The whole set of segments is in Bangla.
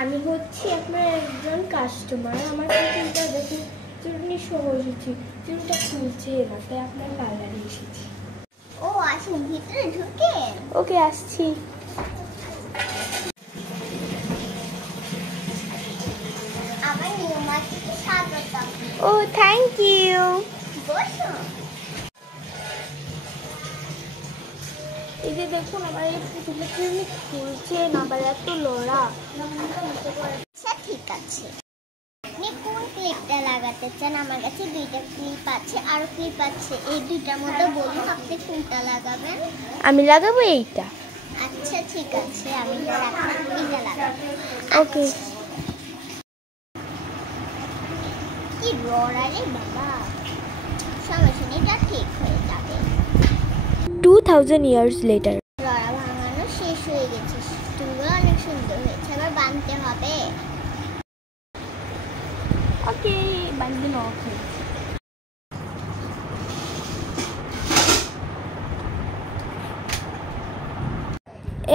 আমি হচ্ছি আপনার একজন কাস্টমার। আমার চুলটা দেখুন, চুলনি সময় এসেছি, চুলটা খুলছে না, তাই আপনার পার্লারে এসেছি। ও আসুন, ভিতরে ঢুকে। ওকে, আসছি। আমার নিউ মার্কেটে স্বাগতম। ও থ্যাংক ইউ। বসুন। এই যে দেখুন, আমার এই চুলটা চুলনি খুলছে না, আবার এত লড়া। আচ্ছা ঠিক আছে, আপনি কোন ক্লিপটা লাগাতে চান? আমার কাছে দুইটা ক্লিপ আছে, আরো ক্লিপ আছে। এই দুইটার মধ্যে বলুন আপনি কোনটা লাগাবেন। আমি লাগাবো এইটা। আচ্ছা ঠিক আছে, আমি এইটা লাগাবো। ওকে। কি লড়া রে বাবা, সমস্যা নেই, এটা ঠিক হয়ে যাবে। 2000 years later. লড়া ভাঙানো শেষ হয়ে গেছে, চুলগুলো অনেক সুন্দর হয়েছে, আবার বাঁধতে হবে। ওকে, বাঁধবেন। ওকে।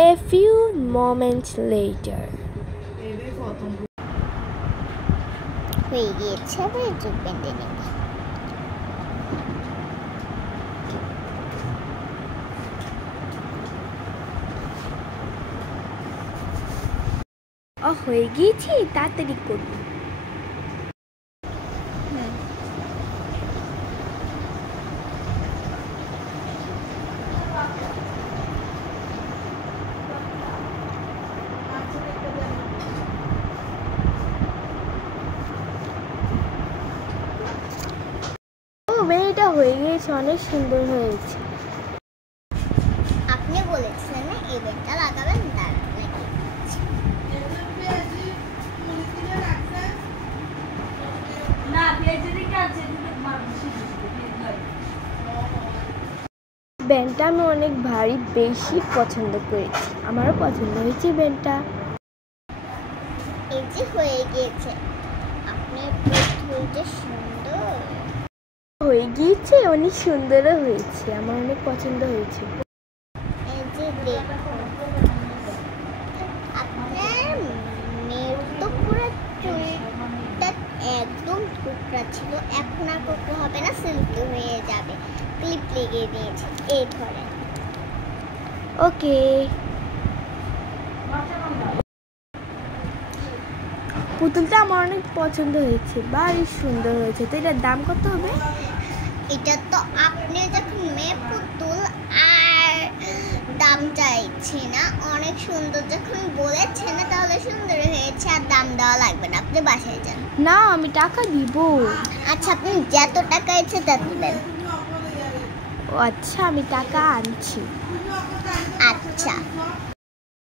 A few moments later. হয়ে গিয়েছে, আবার চোখ বেঁধে নেব। হয়ে গিয়েছি, তাড়াতাড়ি করুন। মেয়েটা হয়ে গিয়েছে, অনেক সুন্দর হয়েছে। আপনি বলেছিলেন না এই বেডটা লাগাবেন, তার ব্যান্ডটা আমি অনেক ভারী বেশি পছন্দ করেছি, আমারও পছন্দ হয়েছে ব্যান্ডটা। এই যে হয়ে গিয়েছে, আপনার চুলটা সুন্দর হয়ে গিয়েছে, অনেক সুন্দরও হয়েছে, আমার অনেক পছন্দ হয়েছে। এই যে দেখুন, আপনার মেয়ের তো পুরো চুলটা একদম টুকরা ছিল, এখন আর টুকরা হবে না, সিল্কি হয়ে যাবে। ক্লিপ লেগে দিয়েছে, এই ধরেন। ওকে। পুতুলটা আমার অনেক পছন্দ হয়েছে, ভারী সুন্দর হয়েছে। তো এটার দাম কত হবে? এটা তো আপনি যখন মেয়ে পুতুল আর দাম চাইছে না, অনেক সুন্দর যখন বলেছে না, তাহলে সুন্দর হয়েছে, আর দাম দেওয়া লাগবে না, আপনি বাসায় যান। না, আমি টাকা দিব। আচ্ছা, আপনি যত টাকা ইচ্ছে তত দেন। ও আচ্ছা, আমি টাকা আনছি। আচ্ছা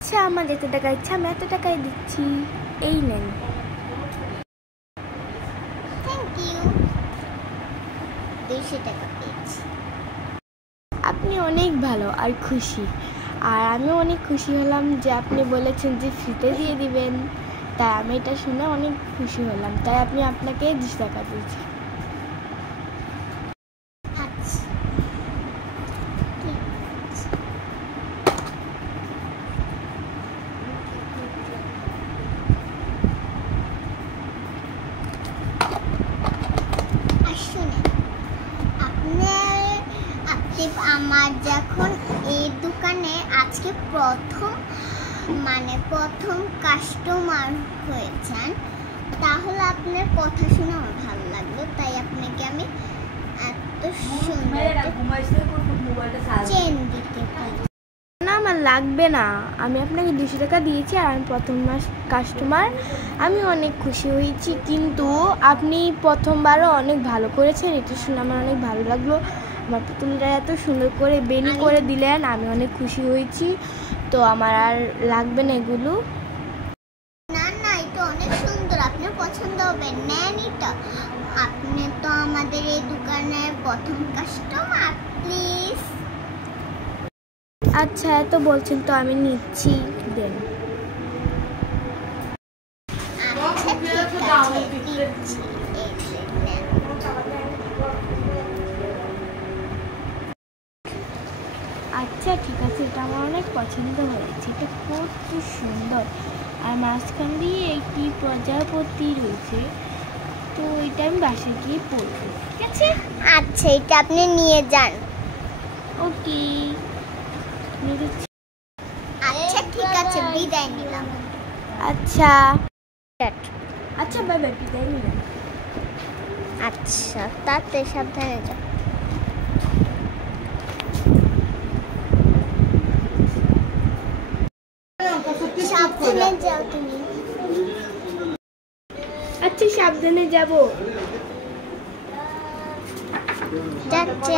আচ্ছা, আমার যত টাকা ইচ্ছা আমি এত টাকাই দিচ্ছি, এই নেন। থ্যাংক ইউ, 200 টাকা পেয়েছি। আপনি অনেক ভালো আর খুশি, আর আমি অনেক খুশি হলাম যে আপনি বলেছেন যে ফ্রিতে দিয়ে দিবেন, তাই আমি এটা শুনে অনেক খুশি হলাম, তাই আপনি আপনাকে 200 টাকা দিয়েছি। আচ্ছা আমার যখন এই দোকানে আজকে প্রথম কাস্টমার হয়েছেন, তাহলে আপনার কথা শুনে আমার ভালো লাগলো, তাই আপনাকে আমি এত সুন্দর চেন দিতে পারি। না, আমার লাগবে না, আমি আপনাকে 200 টাকা দিয়েছি, আর আমি প্রথম মাস কাস্টমার, আমি অনেক খুশি হয়েছি। কিন্তু আপনি প্রথমবারও অনেক ভালো করেছেন, এটা শুনে আমার অনেক ভালো লাগলো। আমার পুতুলটা এত সুন্দর করে বেনি করে দিলেন, আমি অনেক খুশি হয়েছি। তো আমার আর লাগবে না এগুলো। না না, এটা অনেক সুন্দর, আপনার পছন্দ হবে, নেন এটা। আপনি তো আমাদের এই দোকানের প্রথম কাস্টমার, প্লিজ। আচ্ছা, এত বলছেন তো আমি নিচ্ছি, দেন। আচ্ছা ঠিক আচ্ছা ঠিক আছে, এটা আমার অনেক পছন্দ হয়েছে, এটা খুব সুন্দর। আর মাঝখান দিয়ে একটি প্রজাপতি রয়েছে, তো এটা আমি বাসায় গিয়ে পড়বো, ঠিক আছে? আচ্ছা, এটা আপনি নিয়ে যান। ওকে, আচ্ছা ঠিক আছে, বিদায় নিলাম। আচ্ছা আচ্ছা, বাই বাই, বিদায় নিলাম। আচ্ছা, তাতে সাবধানে যাও। সাবধানে যাও তুমি। আচ্ছা, সাবধানে যাব। যাচ্ছি।